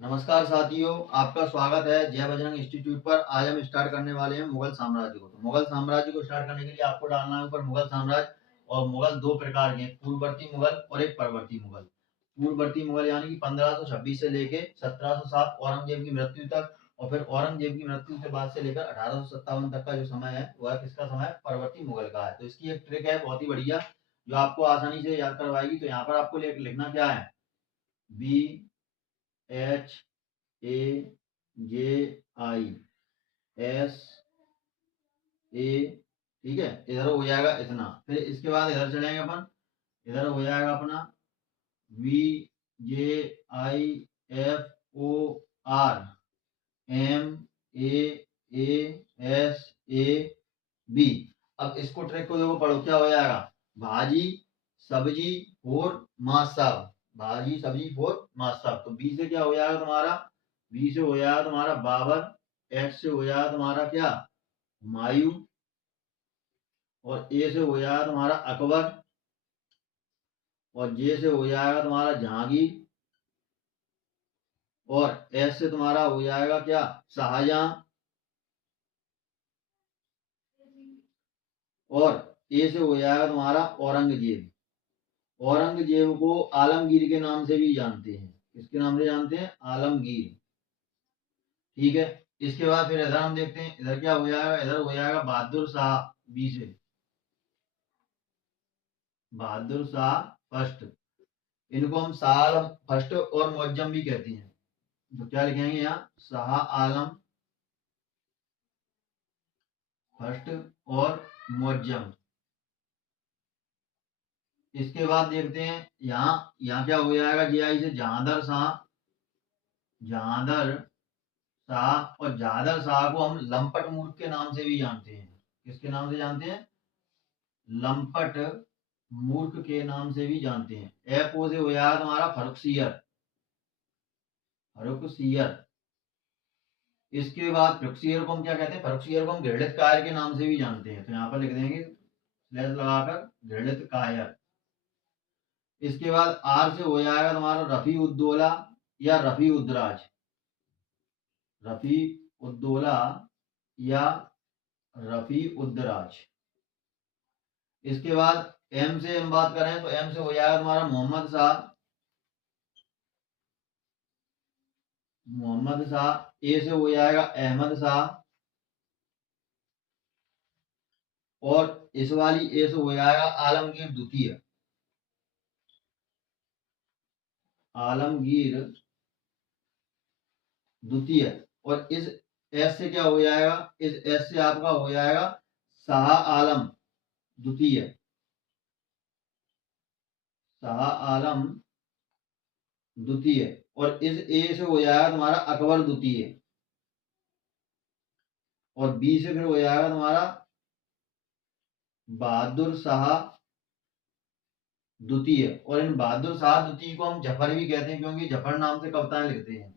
नमस्कार साथियों, आपका स्वागत है जय बजरंग इंस्टीट्यूट पर। आज हम स्टार्ट करने वाले हैं मुगल साम्राज्य को। तो मुगल साम्राज्य को स्टार्ट करने के लिए आपको डालना है ऊपर मुगल साम्राज्य। और मुगल दो प्रकार के, पूर्ववर्ती मुगल और एक परवर्ती मुगल। पूर्ववर्ती मुगल यानी कि 1526 से लेके 1707 औरंगजेब की मृत्यु तक, और फिर औरंगजेब की मृत्यु के बाद से लेकर 1857 तक का जो समय है वह किसका समय है? परवर्ती मुगल का है। तो इसकी एक ट्रिक है बहुत ही बढ़िया, जो आपको आसानी से याद करवाएगी। तो यहाँ पर आपको लिखना क्या है? BHAJISA, ठीक है। इधर हो जाएगा इतना। फिर इसके बाद इधर चलेंगे अपन, इधर हो जाएगा अपना VJIFORMAASAB। अब इसको ट्रिक को देखो, पढ़ो क्या हो जाएगा? भाजी सब्जी और मासाब, भाजी सब्जी और मासाब। तो बी से क्या हो जाएगा तुम्हारा? बी से हो जाएगा तुम्हारा बाबर, एच से हो जाएगा तुम्हारा क्या? हुमायूं, और ए से हो जाएगा तुम्हारा अकबर, और जे से हो जाएगा तुम्हारा जहांगीर, और एस से तुम्हारा हो जाएगा क्या? शाहजहां, और ए से हो जाएगा तुम्हारा औरंगजेब। औरंगजेब को आलमगीर के नाम से भी जानते हैं। किसके नाम से जानते हैं? आलमगीर, ठीक है। इसके बाद फिर इधर हम देखते हैं, इधर क्या हो जाएगा? इधर हो जाएगा बहादुर शाह, बी से बहादुर शाह फर्स्ट। इनको हम शाह आलम फर्स्ट और मुअज्जम भी कहते हैं। तो क्या लिखेंगे यहाँ? शाह आलम फर्स्ट और मुअज्जम। इसके बाद देखते हैं यहाँ यहाँ क्या हो जाएगा? जीआई से जहांदर शाह, जहांदर शाह। और जहांदर शाह को हम लंपट मूर्ख के नाम से भी जानते हैं। किसके नाम से जानते हैं? लंपट मूर्ख के नाम से भी जानते हैं। एफ ओ से हो जाएगा तुम्हारा फरुखसियर, फरुखसियर। इसके बाद फरुखसियर को हम क्या कहते हैं? फरुखसियर को हम घृणित कायर के नाम से भी जानते हैं। तो यहाँ पर लिख देंगे स्लैश लगाकर घृणित कायर। इसके बाद आर से हो जाएगा तुम्हारा रफी उद्दौला या रफी उद्दराज, रफी उद्दौला या रफी उद्दराज। इसके बाद एम से हम बात करें तो एम से हो जाएगा तुम्हारा मोहम्मद शाह, मोहम्मद शाह। ए से हो जाएगा अहमद शाह, और इस वाली ए से हो जाएगा आलमगीर द्वितीय, आलमगीर द्वितीय। और इस एस से क्या हो जाएगा? इस एस से आपका हो जाएगा शाह आलम द्वितीय, शाह आलम द्वितीय। और इस ए से हो जाएगा तुम्हारा अकबर द्वितीय, और बी से फिर हो जाएगा तुम्हारा बहादुर शाह द्वितीय। और इन बहादुर शाह द्वितीय को हम जफर भी कहते हैं, क्योंकि जफर नाम से कविताएं लिखते हैं।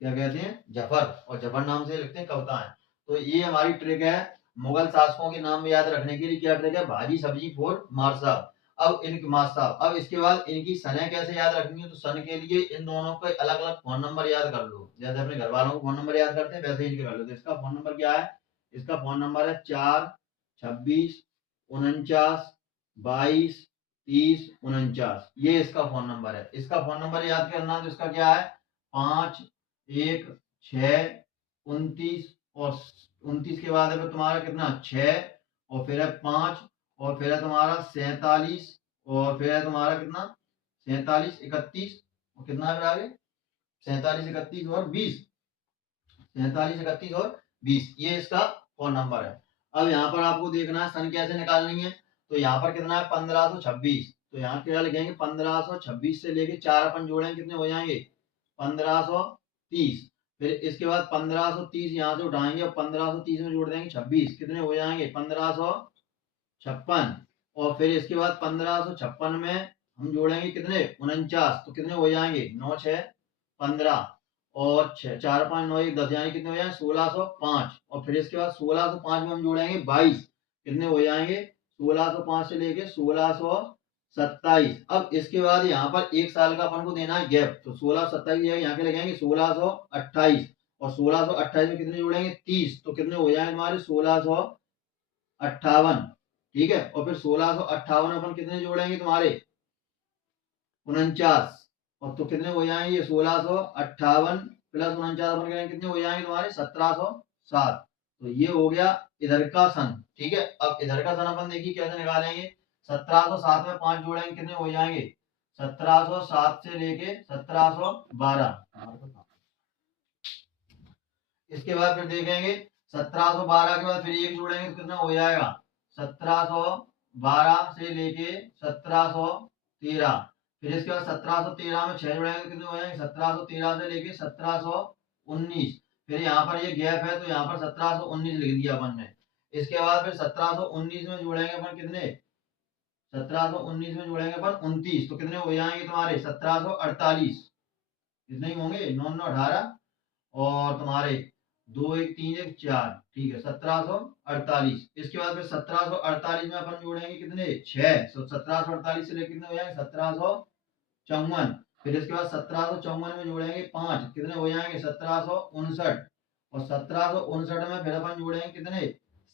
क्या कहते हैं? जफर, और जफर नाम से लिखते हैं कविताएं। तो ये हमारी ट्रिक है मुगल शासकों के नाम याद रखने के लिए। क्या ट्रिक है? भाजी सब्जी फोर मार साहब। अब इनके मार साहब, अब इसके बाद इनकी सने कैसे याद रखनी है? तो सन के लिए इन दोनों के अलग अलग फोन नंबर याद कर लो। जैसे अपने घर वालों को फोन नंबर याद करते हैं, वैसे इनके कर लो। तो इसका फोन नंबर क्या है? इसका फोन नंबर है 42649223049। ये इसका फोन नंबर है। इसका फोन नंबर याद करना, तो इसका क्या है? 516929, और 29 के बाद है तुम्हारा कितना? 6, और फिर है 5, और फिर है तुम्हारा 47, और फिर है तुम्हारा कितना? 4731, और कितना है फिर आगे? 4731 और 20, 4731 और 20। ये इसका फोन नंबर है। अब यहाँ पर आपको देखना है सन कैसे निकालनी है। तो यहाँ पर कितना है? 1526। तो यहाँ क्या लिखेंगे? 1526 से लेके 4 अपन जोड़ेंगे, कितने हो जाएंगे? 1530। फिर इसके बाद 1530 यहाँ से उठाएंगे, और 1530 में जोड़ देंगे 26, कितने हो जाएंगे? 1556। और फिर इसके बाद 1556 में हम जोड़ेंगे कितने? 49। तो कितने हो जाएंगे? 9 6 15, और 4 5 9 1 10, यानी कितने हो जाएंगे? 1605। और फिर इसके बाद 1605 में हम जोड़ेंगे 22, कितने हो जाएंगे? 1605 से लेके 1600 27। अब इसके बाद यहाँ पर 1 साल का अपन को देना है गैप, तो 1627 यहाँ के लगाएंगे 1628, और 1628 में कितने जोड़ेंगे 30, तो कितने हो जाएंगे हमारे 1658। ठीक है, और फिर 1658 अपन कितने जोड़ेंगे तुम्हारे 49, और तो कितने हो जाएंगे 1658 प्लस 49 अपन करेंगे कितने हो जाएंगे तुम्हारे 1707। तो ये हो गया इधर का सन। ठीक है, अब इधर का सन अपन देखिए कैसे निकालेंगे। 1707 में 5 जोड़ेंगे कितने हो जाएंगे 1707 से लेके 1712। इसके बाद फिर देखेंगे 1712 के बाद फिर एक जोड़ेंगे तो कितना हो जाएगा 1712 से लेके 1713। फिर इसके बाद 1713 में 6 जोड़ेंगे तो कितने हो जाएंगे 1713 से लेके 1719। फिर यहाँ पर ये गैप है तो यहाँ पर 1719 लिख दिया अपन ने। इसके बाद फिर 1719 में जोड़ेंगे अपन कितने 1719 में जोड़ेंगे अपन 29, तो कितने हो जाएंगे तुम्हारे 1748। कितने ही होंगे 9 9 18, और तुम्हारे 2 1 3 1 4। ठीक है 1748। इसके बाद फिर 1748 में अपन जोड़ेंगे कितने 6, तो 1748 से लेकर कितने हो जाएंगे 1754। फिर इसके बाद 1754 में जोड़ेंगे 5, कितने हो जाएंगे 1759, और 1759 में फिर अपन जोड़ेंगे कितने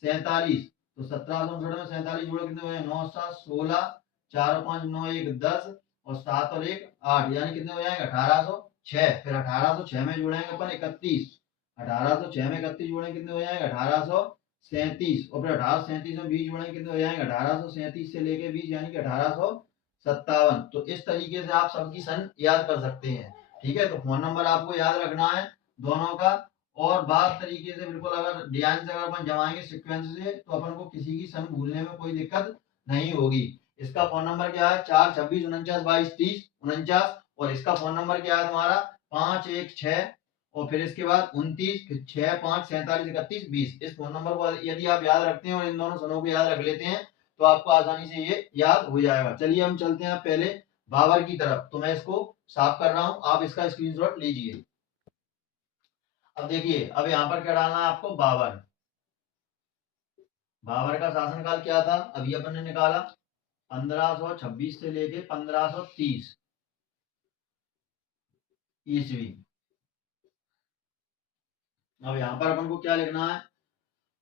47, तो 1759 में 47 जोड़े कितने हो जाएंगे 9 7 16, 4 और 5 9 1 10, और 7 और 1 8, यानी कितने हो जाएंगे 1806। फिर 1806 में जोड़ेंगे अपन 31, 1806 में 31 जोड़ेंगे कितने हो जाएंगे 1837, और फिर 1837 में 20 जोड़ेंगे कितने हो जाएंगे 1837 से लेके 20, यानी कि 1857। तो इस तरीके से आप सबकी सन याद कर सकते हैं। ठीक है, तो फोन नंबर आपको याद रखना है दोनों का, और बात तरीके से बिल्कुल अगर ध्यान से अगर अपन जमाएंगे सीक्वेंस से तो अपन को किसी की सन भूलने में कोई दिक्कत नहीं होगी। इसका फोन नंबर क्या है 4 26 49 22 30 49, और इसका फोन नंबर क्या है तुम्हारा 5 1 6, और फिर इसके बाद 29, फिर 6 5 47 31 20। इस फोन नंबर को यदि आप याद रखते हैं और इन दोनों सनों को याद रख लेते हैं तो आपको आसानी से ये याद हो जाएगा। चलिए हम चलते हैं पहले बाबर की तरफ, तो मैं इसको साफ कर रहा हूं, आप इसका स्क्रीनशॉट लीजिए। अब देखिए, अब यहाँ पर क्या डालना है आपको बाबर। बाबर का शासनकाल क्या था अभी अपन ने निकाला 1526 से लेके 1530 ईस्वी। अब यहाँ पर अपन को क्या लिखना है,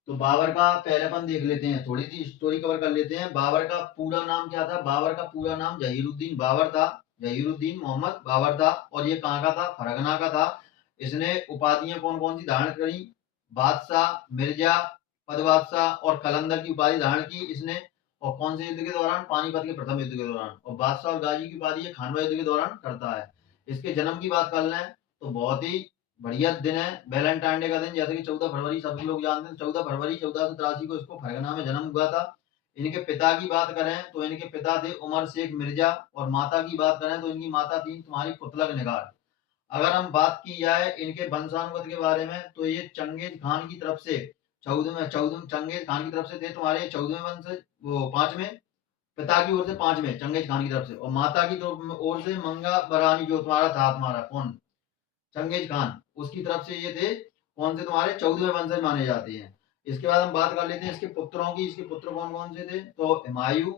तो बाबर का पहले अपन देख लेते हैं, थोड़ी सी स्टोरी कवर कर लेते हैं। बाबर का पूरा नाम क्या था, बाबर का पूरा नाम जहीरुद्दीन बाबर था, जहीरुद्दीन मोहम्मद बाबर था, और ये कहाँ का था फरगना का था। इसने उपाधियां कौन कौन सी धारण करी, बादशाह, मिर्जा, पद बादशाह और कलंदर की उपाधि धारण की इसने। और कौन से युद्ध के दौरान, पानीपत के प्रथम युद्ध के दौरान। और बादशाह और गाजी की उपाधि खानवा युद्ध के दौरान करता है। इसके जन्म की बात कर लें तो बहुत ही बढ़िया दिन है, वैलेंटाइन डे का दिन, जैसे कि 14 फरवरी सभी लोग जानते हैं। 14 फरवरी 1483 को इसको फरगना में जन्म हुआ था। इनके पिता की बात करें तो इनके पिता थे उमर शेख मिर्जा, और माता की बात करें तो इनकी माता थी तुम्हारी कुतलग निगार। अगर हम बात की जाए इनके वंशानुगत के बारे में तो ये चंगेज खान की तरफ से 14 चंगेज खान की तरफ से थे तुम्हारे 14वें वंश, वो 5वें, पिता की ओर से 5वें चंगेज खान की तरफ से, और माता की ओर से मंगा बरानी जो तुम्हारा था तुम्हारा कौन चंगेज खान, उसकी तरफ से ये थे कौन से तुम्हारे 14वें वंशज माने जाते हैं। इसके बाद हम बात कर लेते हैं इसके पुत्रों की। इसके पुत्र कौन कौन से थे, तो हुमायूं,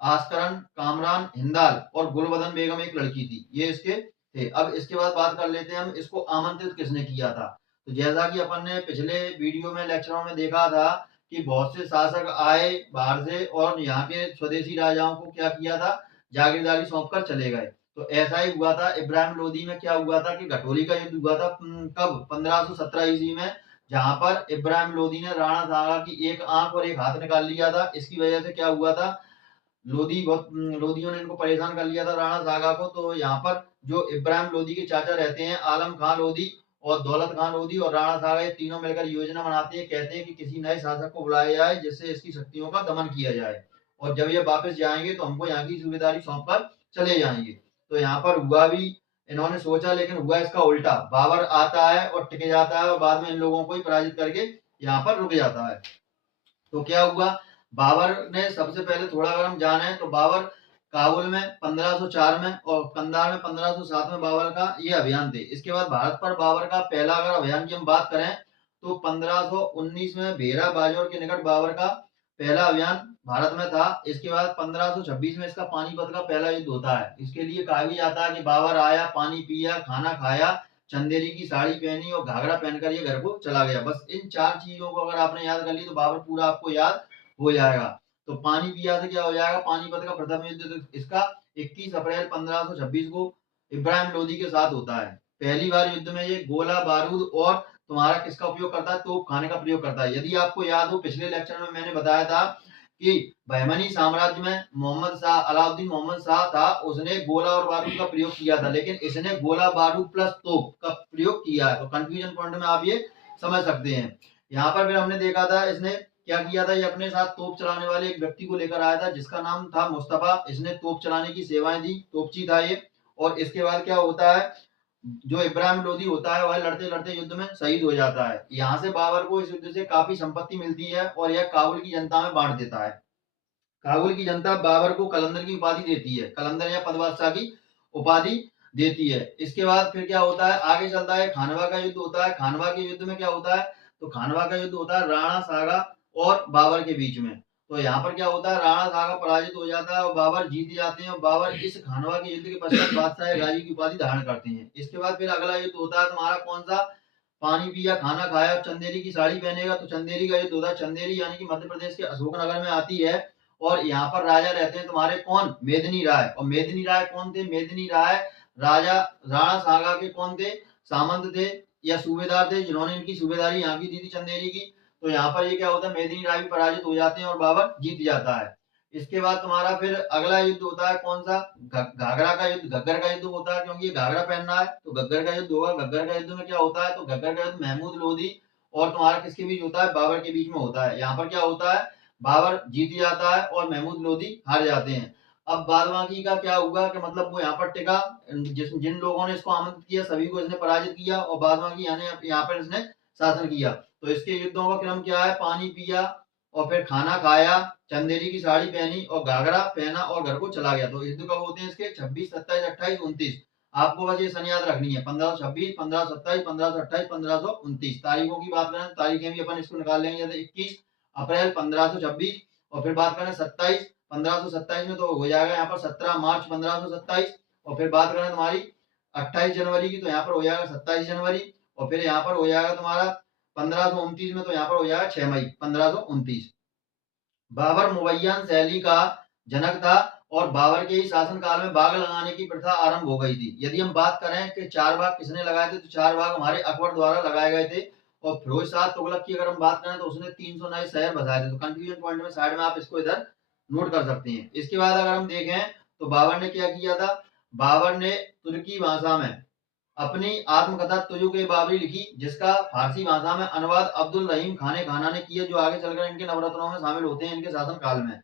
आस्करन, कामरान, हिंदाल और गुलबदन बेगम एक लड़की थी, ये इसके थे। अब इसके बाद बात कर लेते हैं हम इसको आमंत्रित किसने किया था। तो जैसा कि अपन ने पिछले वीडियो में लेक्चरों में देखा था कि बहुत से शासक आए बाहर से और यहाँ के स्वदेशी राजाओं को क्या किया था, जागीरदारी सौंप कर चले गए। तो ऐसा ही हुआ था इब्राहिम लोदी में, क्या हुआ था कि घटोली का युद्ध हुआ था कब 1517 ईस्वी में, जहां पर इब्राहिम लोदी ने राणा सागा की एक आंख और एक हाथ निकाल लिया था। इसकी वजह से क्या हुआ था, लोदियों ने इनको परेशान कर लिया था राणा सागा को। तो यहाँ पर जो इब्राहिम लोदी के चाचा रहते हैं आलम खान लोदी और दौलत खान लोदी और राणा सागा, ये तीनों मिलकर योजना बनाते हैं, कहते हैं कि किसी नए शासक को बुलाया जाए जिससे इसकी शक्तियों का दमन किया जाए, और जब ये वापस जाएंगे तो हमको यहाँ की सूबेदारी सौंप कर चले जाएंगे। तो यहाँ पर हुआ भी, इन्होंने सोचा, लेकिन हुआ इसका उल्टा। बाबर आता है और टिक जाता है और बाद में इन लोगों को ही पराजित करके यहाँ पर रुक जाता है। तो क्या हुआ, बाबर ने सबसे पहले थोड़ा अगर हम जाने तो बाबर काबुल में 1504 में और कंधार में 1507 में बाबर का ये अभियान थे। इसके बाद भारत पर बाबर का पहला अगर अभियान की हम बात करें तो 1519 में भेरा बाजौर के निकट बाबर का पहला अभियान भारत में था। इसके बाद 1526 में इसका पानीपत का पहला युद्ध होता है। इसके लिए कहा भी जाता है कि बाबर आया, पानी पिया, खाना खाया, चंदेरी की साड़ी पहनी और घाघरा पहनकर ये घर को चला गया। बस इन 4 चीजों को अगर आपने याद कर ली तो बाबर पूरा आपको याद हो जाएगा। तो पानी पिया से क्या हो जाएगा, पानीपत का प्रथम युद्ध इसका 21 अप्रैल 1526 को इब्राहिम लोदी के साथ होता है। पहली बार युद्ध में ये गोला बारूद और तुम्हारा किसका उपयोग करता है, तोप खाने का प्रयोग करता है। यदि आपको याद हो, पिछले लेक्चर में मैंने बताया था कि बहमनी साम्राज्य में मोहम्मद शाह, अलाउद्दीन मोहम्मद शाह था, उसने गोला और बारूद का प्रयोग किया था, लेकिन इसने गोला बारूद प्लस तोप का प्रयोग किया है। तो कंफ्यूजन पॉइंट में आप ये समझ सकते हैं। यहाँ पर फिर हमने देखा था इसने क्या किया था, ये अपने साथ तोप चलाने वाले एक व्यक्ति को लेकर आया था जिसका नाम था मुस्तफा। इसने तोप चलाने की सेवाएं दी, तोपची था ये। और इसके बाद क्या होता है, जो इब्राहिम लोदी होता है वह लड़ते लड़ते युद्ध में शहीद हो जाता है। यहाँ से बाबर को इस युद्ध से काफी संपत्ति मिलती है और यह काबुल की जनता में बांट देता है। काबुल की जनता बाबर को कलंदर की उपाधि देती है, कलंदर या पदबादशाह की उपाधि देती है। इसके बाद फिर क्या होता है, आगे चलता है, खानवा का युद्ध होता है। खानवा के युद्ध में क्या होता है, तो खानवा का युद्ध होता है राणा सागा और बाबर के बीच में। तो यहाँ पर क्या होता है, राणा सागा पराजित हो जाता है और बाबर जीत जाते हैं और बाबर इस खानवा के युद्ध के पश्चात बादशाह गाजी की उपाधि धारण करते हैं। इसके बाद फिर अगला युद्ध होता है तुम्हारा कौन सा, पानी पिया, खाना खाया, चंदेरी की साड़ी पहनेगा। तो चंदेरी का युद्ध होता है। चंदेरी यानी कि मध्य प्रदेश के अशोकनगर में आती है और यहाँ पर राजा रहते हैं तुम्हारे कौन, मेदिनी राय। और मेदिनी राय कौन थे, मेदिनी राय राजा राणा सागा के कौन थे, सामंत थे या सूबेदार थे, जिन्होंने इनकी सूबेदारी यहाँ की दी थी चंदेरी की। तो यहाँ पर ये क्या होता है, मेदिनी राय भी पराजित हो जाते हैं और बाबर जीत जाता है। इसके बाद तुम्हारा फिर अगला युद्ध होता है कौन सा, घाघरा का युद्ध, घग्गर का युद्ध होता है, क्योंकि ये घाघरा पहनना है तो घग्गर का युद्ध होगा। घग्गर का युद्ध में क्या होता है, तो घग्गर का युद्ध महमूद लोदी और तुम्हारा किसके बीच होता है, बाबर के बीच में होता है। यहाँ पर क्या होता है, बाबर जीत जाता है और महमूद लोदी हार जाते हैं। अब बाद बाकी का क्या हुआ कि मतलब वो यहाँ पर टिका, जिन लोगों ने इसको आमंत्रित किया सभी को इसने पराजित किया और बाद बाकी यहाँ पर इसने शासन किया। तो इसके युद्धों का क्रम क्या है, पानी पिया और फिर खाना खाया, चंदेरी की साड़ी पहनी और घाघरा पहना और घर को चला गया। तो युद्ध कब होते हैं इसके, 26, 27, 28, 29। आपको बस ये सन याद रखनी है, 1526, 1527, 1528, 1529। तारीखों की बात करें, तारीखें भी अपन इसको निकाल लेंगे। जैसे 21 अप्रैल 1526 और फिर बात करें 27, 1527 में तो हो जाएगा यहाँ पर 17 मार्च 1527। और फिर बात करें तुम्हारी 28 जनवरी की, तो यहाँ पर हो जाएगा 27 जनवरी। और फिर यहाँ पर हो जाएगा तुम्हारा 1529 में, तो यहाँ पर हो जाएगा 6 मई 1529। बाबर मुबैयन शैली का जनक था और बाबर के ही शासनकाल में बाग लगाने की प्रथा आरंभ हो गई थी। यदि हम बात करें कि 4 बाग किसने लगाए थे, तो 4 बाग हमारे अकबर द्वारा लगाए गए थे। और फिरोज शाह तुगलक की अगर हम बात करें तो उसने 300 नए शहर बसाए थे। तो कंफ्यूजन पॉइंट में साइड में आप इसको इधर नोट कर सकते हैं। इसके बाद अगर हम देखें तो बाबर ने क्या किया था, बाबर ने तुर्की भाषा में अपनी आत्मकथा तुजुक-ए बाबरी लिखी, जिसका फारसी भाषा में अनुवाद अब्दुल रहीम खाने खाना ने किया, जो आगे चलकर इनके नवरत्नों में शामिल होते हैं। इनके शासनकाल में,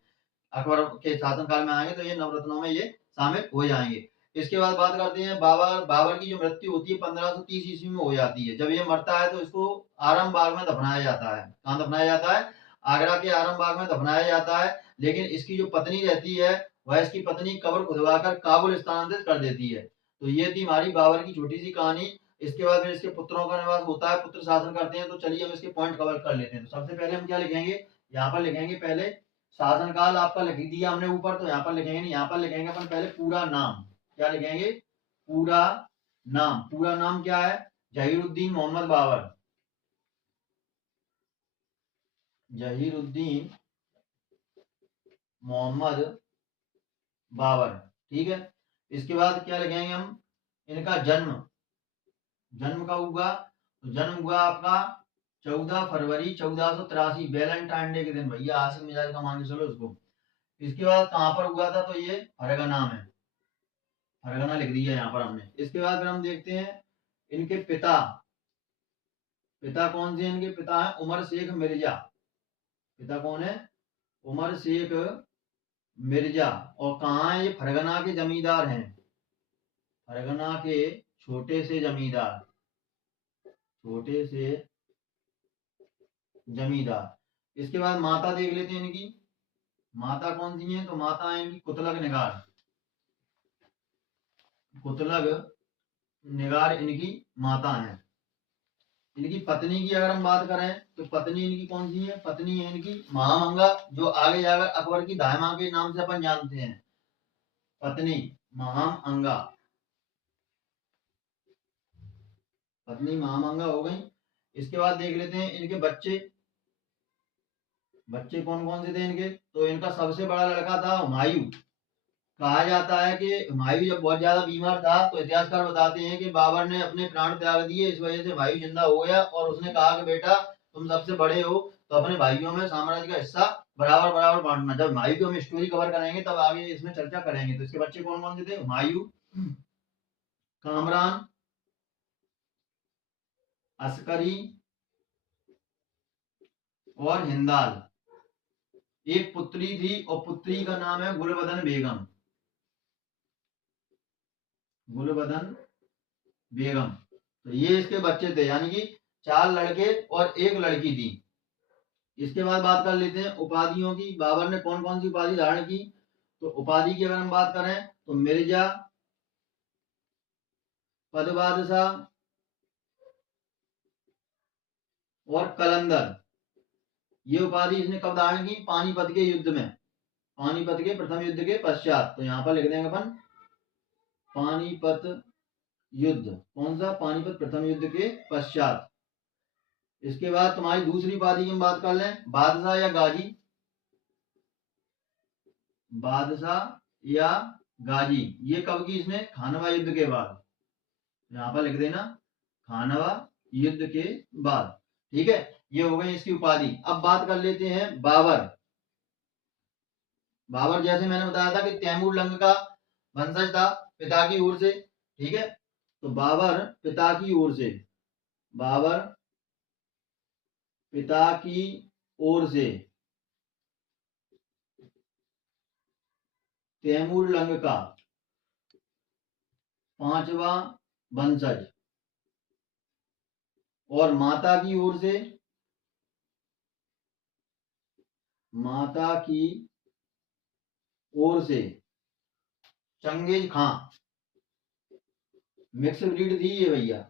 अकबर के शासनकाल में आएंगे तो ये नवरत्नों में ये शामिल हो जाएंगे। इसके बाद बात करते हैं बाबर की जो मृत्यु होती है 1530 ईस्वी में हो जाती है। जब ये मरता है तो इसको आरम बाग में दफनाया जाता है। कहाँ दफनाया जाता है, आगरा के आरम बाग में दफनाया जाता है। लेकिन इसकी जो पत्नी रहती है वह इसकी पत्नी कब्र खुदवाकर काबुल स्थानांतरित कर देती है। तो ये थी हमारी बाबर की छोटी सी कहानी। इसके बाद फिर इसके पुत्रों का निवास होता है, पुत्र शासन करते हैं। तो चलिए हम इसके पॉइंट कवर कर लेते हैं। तो सबसे पहले हम क्या लिखेंगे, यहाँ पर लिखेंगे पहले शासनकाल आपका लिख दिया हमने ऊपर, तो यहाँ पर लिखेंगे नहीं, यहाँ पर लिखेंगे अपन पहले पूरा नाम। क्या लिखेंगे, पूरा नाम। पूरा नाम क्या है, जहीरुद्दीन मोहम्मद बाबर, जहीरुद्दीन मोहम्मद बाबर। ठीक है। इसके बाद क्या लिखेंगे हम, इनका जन्म, जन्म कब हुआ, तो जन्म हुआ आपका 14 फरवरी 1483, वैलेंटाइन डे के दिन। भैया आशिक मिजाज का मान के चलो उसको। इसके बाद कहाँ पर हुआ था, तो ये फरगना में, फरगना लिख दिया यहाँ पर हमने। इसके बाद फिर हम देखते हैं इनके पिता, पिता कौन से, इनके पिता है उमर शेख मिर्जा। पिता कौन है, उमर शेख मिर्जा। और कहाँ है ये, फरगना के जमींदार हैं, फरगना के छोटे से जमींदार, छोटे से जमींदार। इसके बाद माता देख लेते हैं इनकी, माता कौन सी है, तो माता है इनकी कुतलग निगार, कुतलग निगार इनकी माता है। इनकी पत्नी की अगर हम बात करें तो पत्नी इनकी कौन सी है? पत्नी है इनकी महामंगा, जो आगे जाकर अकबर की दाहिमा के नाम से अपन जानते हैं। पत्नी महामंगा, पत्नी महामंगा हो गई। इसके बाद देख लेते हैं इनके बच्चे। बच्चे कौन कौन से थे इनके? तो इनका सबसे बड़ा लड़का था हुमायूं। कहा जाता है कि हुमायूं जब बहुत ज्यादा बीमार था तो इतिहासकार बताते हैं कि बाबर ने अपने प्राण त्याग दिए, इस वजह से हुमायूं जिंदा हो गया और उसने कहा कि बेटा तुम सबसे बड़े हो तो अपने भाइयों में साम्राज्य का हिस्सा बराबर बराबर बांटना। जब हुमायूं की हम स्टोरी कवर करेंगे तब आगे इसमें चर्चा करेंगे। तो इसके बच्चे कौन कौन से थे? हुमायूं, कामरान, अस्करी और हिंदाल। एक पुत्री थी और पुत्री का नाम है गुलबदन बेगम। गुलबदन बेगम। तो ये इसके बच्चे थे, यानी कि 4 लड़के और 1 लड़की थी। इसके बाद बात कर लेते हैं उपाधियों की। बाबर ने कौन कौन सी उपाधि धारण की? तो उपाधि की अगर हम बात करें तो मिर्जा, पदबादशाह और कलंदर। ये उपाधि इसने कब धारण की? पानीपत के युद्ध में, पानीपत के प्रथम युद्ध के पश्चात। तो यहाँ पर लिख देंगे अपन पानीपत युद्ध। कौन सा? पानीपत प्रथम युद्ध के पश्चात। इसके बाद तुम्हारी दूसरी उपाधि की हम बात कर लें, बादशाह या गाजी। बादशाह या गाजी, ये कब की? इसने खानवा युद्ध के बाद। यहाँ पर लिख देना खानवा युद्ध के बाद। ठीक है, ये हो गई इसकी उपाधि। अब बात कर लेते हैं बाबर। बाबर जैसे मैंने बताया था कि तैमूर लंग का वंशज था पिता की ओर से। ठीक है, तो बाबर पिता की ओर से, बाबर पिता की ओर से तैमूर लंग का 5वां वंशज, और माता की ओर से, माता की ओर से चंगेज खां। मिक्स ब्रीड थी ये भैया,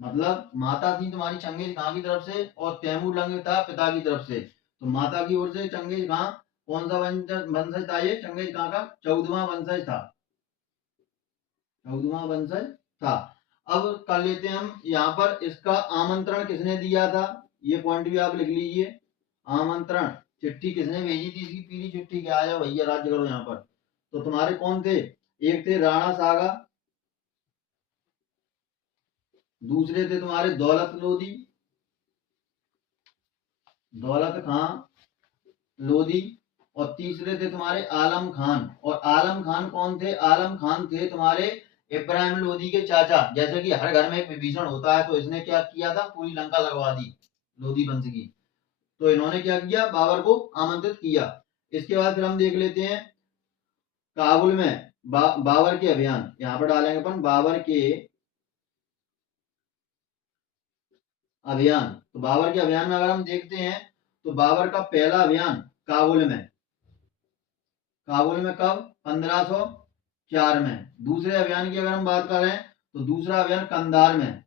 मतलब माता थी तुम्हारी चंगेज खां की तरफ से और तैमूर लंग था पिता की तरफ से। तो माता की ओर से चंगेज खां कौन सा वंशज था? ये चंगेज खां का 14वां वंशज था, 14वां वंशज था। अब कर लेते हैं हम यहाँ पर इसका आमंत्रण किसने दिया था? ये पॉइंट भी आप लिख लीजिए। आमंत्रण चिट्ठी किसने भेजी थी? इसकी पीली चिट्ठी के आ जाओ भैया राज्य करो यहाँ पर। तो तुम्हारे कौन थे? एक थे राणा सागा, दूसरे थे तुम्हारे दौलत लोधी, दौलत खां लोधी, और तीसरे थे तुम्हारे आलम खान। और आलम खान कौन थे? आलम खान थे तुम्हारे इब्राहिम लोधी के चाचा। जैसे कि हर घर में एक विभीषण होता है, तो इसने क्या किया था? पूरी लंका लगवा दी लोधी वंश की। तो इन्होंने क्या किया? बाबर को आमंत्रित किया। इसके बाद फिर हम देख लेते हैं काबुल में बाबर के अभियान। यहाँ पर डालेंगे अपन बाबर के अभियान। तो बाबर के अभियान में अगर हम देखते हैं तो बाबर का पहला अभियान काबुल में, काबुल में कब? 1504 में। दूसरे अभियान की अगर हम बात करें तो दूसरा अभियान कंधार में,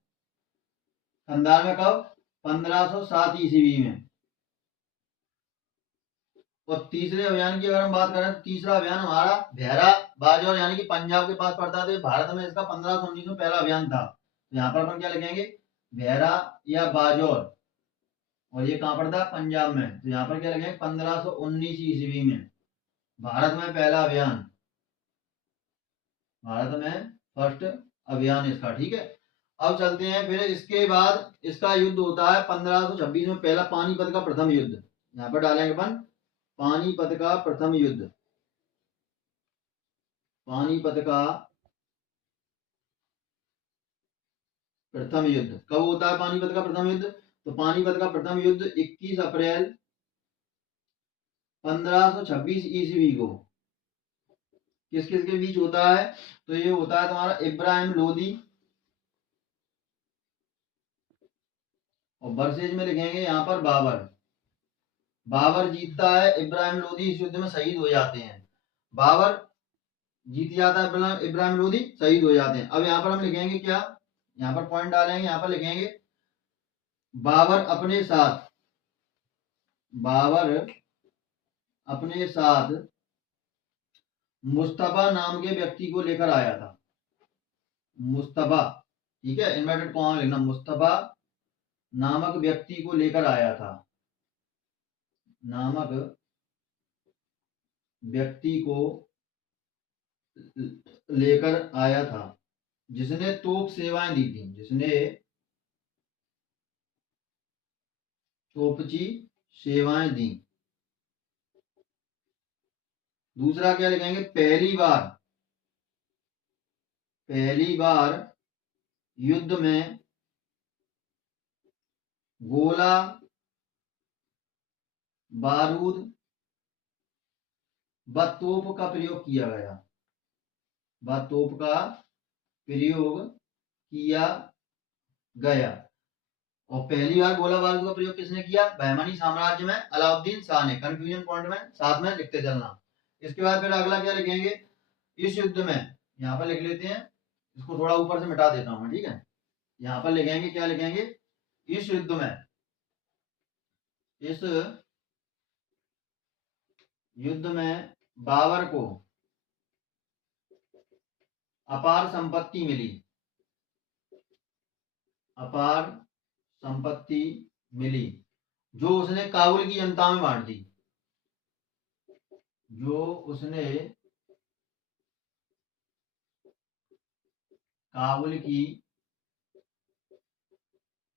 कंधार में कब? 1507 ईस्वी में। और तीसरे अभियान की अगर हम बात करें तो तीसरा अभियान हमारा भैरा बाजौर यानी कि पंजाब के पास पड़ता है। भारत में इसका 1519 में पहला अभियान था। तो यहाँ पर अपन क्या लिखेंगे? भैरा या बाजौर, और ये कहाँ पड़ता है? पंजाब में। तो यहाँ पर क्या लिखेंगे? 1519 ईस्वी में भारत में पहला अभियान, भारत में फर्स्ट अभियान इसका। ठीक है, अब चलते हैं फिर इसके बाद इसका युद्ध होता है 1526 में, पहला पानीपत का प्रथम युद्ध। यहाँ पर डालेंगे अपन पानीपत का प्रथम युद्ध। पानीपत का प्रथम युद्ध कब होता है? पानीपत का प्रथम युद्ध, तो पानीपत का प्रथम युद्ध 21 अप्रैल 1526 ईस्वी को किस किस के बीच होता है? तो ये होता है तुम्हारा इब्राहिम लोदी, और वर्सेज में लिखेंगे यहाँ पर बाबर। बाबर जीतता है, इब्राहिम लोदी इस युद्ध में शहीद हो जाते हैं। बाबर जीत जाता है, इब्राहिम लोदी शहीद हो जाते हैं। अब यहाँ पर हम लिखेंगे क्या? यहाँ पर पॉइंट डालेंगे, यहाँ पर लिखेंगे बाबर अपने साथ मुस्तफा नाम के व्यक्ति को लेकर आया था। मुस्तफा, ठीक है, इन्वर्टेड कॉमा में लिखना, मुस्तफा नामक व्यक्ति को लेकर आया था। नामक व्यक्ति को लेकर आया था जिसने तोप सेवाएं दी थी, जिसने तोपची सेवाएं दी। दूसरा क्या लिखेंगे, पहली बार युद्ध में गोला बारूद व तोप का प्रयोग किया गया। व तोप का प्रयोग किया गया। और पहली बार गोला बारूद का प्रयोग किसने किया, बहमनी साम्राज्य में अलाउद्दीन शाह ने। कंफ्यूजन पॉइंट में साथ में लिखते चलना। इसके बाद फिर अगला क्या लिखेंगे, इस युद्ध में, यहाँ पर लिख लेते हैं, इसको थोड़ा ऊपर से मिटा देता हूं, ठीक है। यहाँ पर लिखेंगे, क्या लिखेंगे, इस युद्ध में बाबर को अपार संपत्ति मिली जो उसने काबुल की जनता में बांट दी। जो उसने काबुल की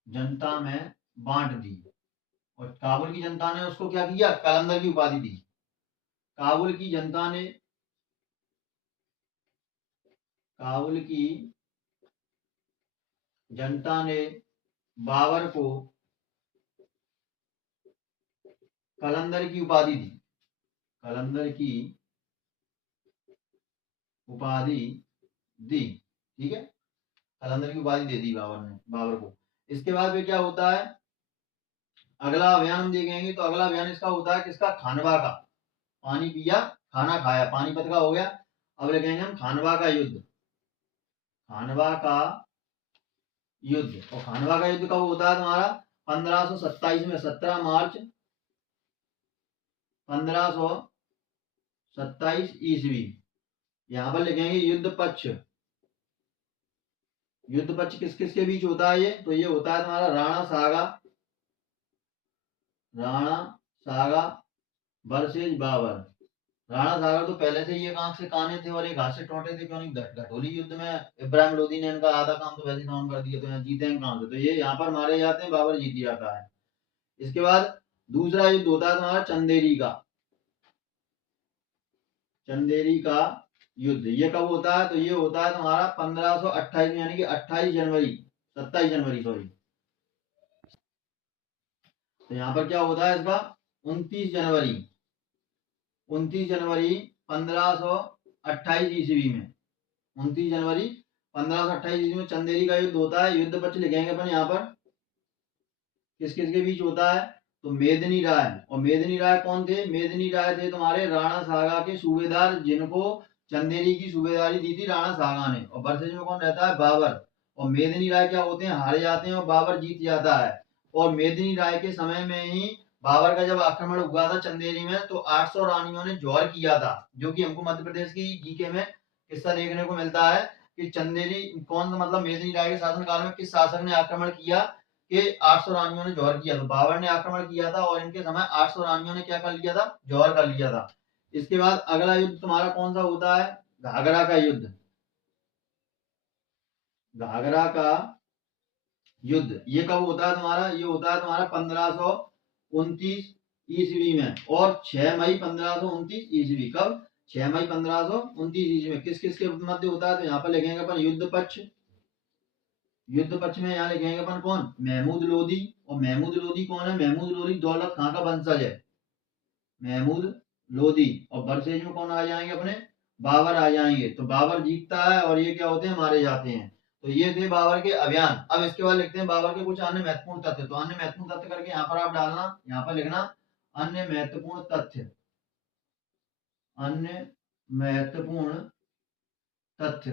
जनता में बांट दी। और काबुल की जनता ने उसको क्या किया, कलंदर की उपाधि दी। काबुल की जनता ने बाबर को कलंदर की उपाधि दी। ठीक है, कलंदर की उपाधि दे दी बाबर को। इसके बाद फिर क्या होता है, अगला अभियान हम देखेंगे। तो अगला अभियान इसका होता है किसका, खानवा का। पानी पिया खाना खाया, पानीपत का हो गया। अब लिखेंगे हम खानवा का युद्ध। और खानवा का युद्ध कब होता है तुम्हारा, 1527 में, 17 मार्च 1527 ईस्वी। यहाँ पर लिखेंगे युद्ध पक्ष किस किस के बीच होता है ये, तो ये होता है तुम्हारा राणा सागा वर्सेज बाबर। राणा सागर तो पहले से ये आंख से काने थे और एक हाथ से टोटे थे, क्यों नहीं। घटोली युद्ध में इब्राहिम लोदी ने इनका आधा काम तो वैसे काम कर दिया, तो यहाँ जीते हैं कहां से, तो ये यहाँ पर मारे जाते हैं, बाबर जीत जाता है। इसके बाद दूसरा युद्ध होता है तुम्हारा चंदेरी का युद्ध। ये कब होता है, तो ये होता है तुम्हारा 1528 यानी कि 27 जनवरी सॉरी। तो यहाँ पर क्या होता है इसका, 29 जनवरी 1528 ईस्वी में। 29 जनवरी 1528 ईस्वी में चंदेरी का युद्ध होता है। युद्ध पक्ष लिखेंगे अपन यहाँ पर किस किस के बीच होता है, तो मेदिनी राय। और मेदिनी राय कौन थे, मेदिनी राय थे तुम्हारे राणा सागा के सूबेदार, जिनको चंदेरी की सूबेदारी दी थी राणा सागा ने। और वर्सेज में कौन रहता है, बाबर। और मेदिनी राय क्या होते हैं, हारे जाते हैं और बाबर जीत जाता है। और मेदिनी राय के समय में ही बाबर का जब आक्रमण हुआ था चंदेरी में, तो 800 रानियों ने जौहर किया था। जो कि हमको मध्य प्रदेश की जीके में किस्सा देखने को मिलता है कि चंदेरी कौन, मतलब मेदिनी राय के शासनकाल में किस शासक ने आक्रमण किया कि 800 रानियों ने जौहर किया। तो बाबर ने आक्रमण किया था और इनके समय 800 रानियों ने क्या कर लिया था, जौहर कर लिया था। इसके बाद अगला युद्ध तुम्हारा कौन सा होता है, घाघरा का युद्ध। घाघरा का युद्ध ये कब होता है तुम्हारा, ये होता है तुम्हारा 1529 ईस्वी में। और 6 मई 1529 ईस्वी। कब, 6 मई 1529 ईस्वी में। किस किस के मध्य होता है, तो यहाँ पर लिखेंगे अपन युद्ध पक्ष में यहाँ लिखेंगे अपन कौन, महमूद लोदी। और महमूद लोदी कौन है, महमूद लोदी दौलत खां का वंशज है, महमूद लोदी। और वर्सेज में कौन आ जाएंगे अपने, बाबर आ जाएंगे। तो बाबर जीतता है और ये क्या होते हैं, मारे जाते हैं। तो ये थे बाबर के अभियान। अब इसके बाद लिखते हैं बाबर के कुछ अन्य महत्वपूर्ण तथ्य। तो अन्य महत्वपूर्ण तथ्य करके यहाँ पर आप डालना, यहाँ पर लिखना अन्य महत्वपूर्ण तथ्य।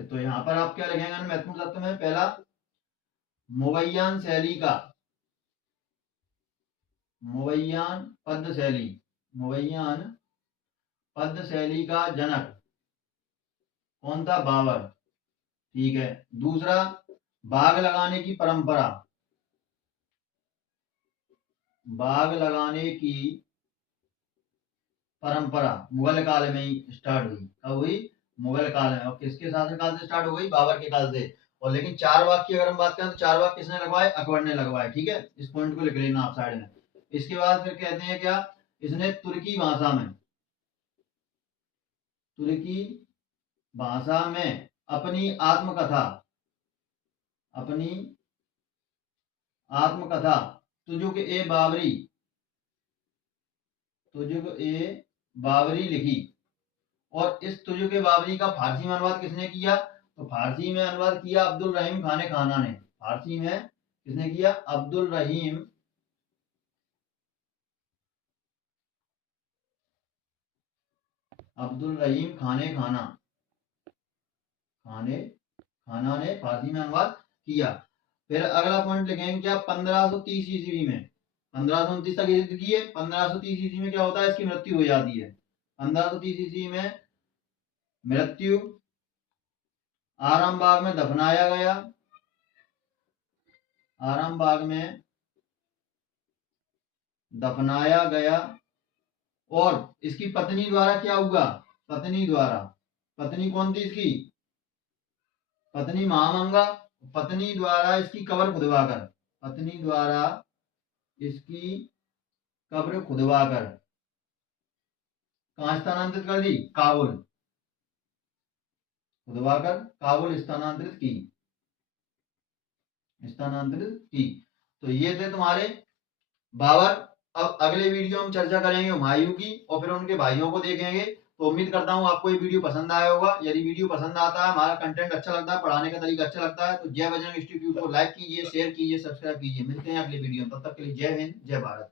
तो यहाँ पर आप क्या लिखेंगे, अन्य महत्वपूर्ण तथ्य में पहला, मुगैयान शैली का मुवैयान पद्य शैली, मुवैयान पद्य शैली का जनक कौन था? बाबर। ठीक है। दूसरा, बाग लगाने की परंपरा, बाग लगाने की परंपरा मुगल काल में ही स्टार्ट हुई। कब हुई? मुगल काल में। और किसके शासनकाल से स्टार्ट हो गई? बाबर के काल से। और लेकिन चारबाग की अगर हम बात करें तो चारबाग किसने लगवाए? अकबर ने लगवाए। ठीक है, इस पॉइंट को लिख लेना आप साइड में। इसके बाद फिर कहते हैं क्या, इसने तुर्की भाषा में, तुर्की भाषा में अपनी आत्मकथा, अपनी आत्मकथा तुजुक ए बाबरी, तुजुक ए बाबरी लिखी। और इस तुजुक ए बाबरी का फारसी में अनुवाद किसने किया? तो फारसी में अनुवाद किया अब्दुल रहीम खाने खाना ने। फारसी में किसने किया? अब्दुल रहीम, अब्दुल रहीम खाने खाना, खाने खाना ने फारसी में अनुवाद किया। फिर अगला पॉइंट लिखेंगे क्या? 1530 ईस्वी में, 1529 तक युद्ध किए। 1530 ईस्वी में क्या होता है? इसकी मृत्यु हो जाती है। 1530 ईस्वी में मृत्यु, आरामबाग में दफनाया गया, आरामबाग में दफनाया गया। और इसकी पत्नी द्वारा क्या हुआ? पत्नी द्वारा, पत्नी कौन थी इसकी? पत्नी महामंगा। पत्नी द्वारा इसकी कब्र खुदवाकर, पत्नी द्वारा इसकी कब्र खुदवाकर कहाँ स्थानांतरित कर दी? काबुल। खुदवाकर काबुल स्थानांतरित की, स्थानांतरित की। तो ये थे तुम्हारे बाबर। अब अगले वीडियो में चर्चा करेंगे हुमायूं की और फिर उनके भाइयों को देखेंगे। तो उम्मीद करता हूँ आपको ये वीडियो पसंद आया होगा। यदि वीडियो पसंद आता है, हमारा कंटेंट अच्छा लगता है, पढ़ाने का तरीका अच्छा लगता है, तो जय बजरंग इंस्टीट्यूट को लाइक कीजिए, शेयर कीजिए, सब्सक्राइब कीजिए। मिलते हैं अगले वीडियो में, तब तक के लिए जय हिंद, जय भारत।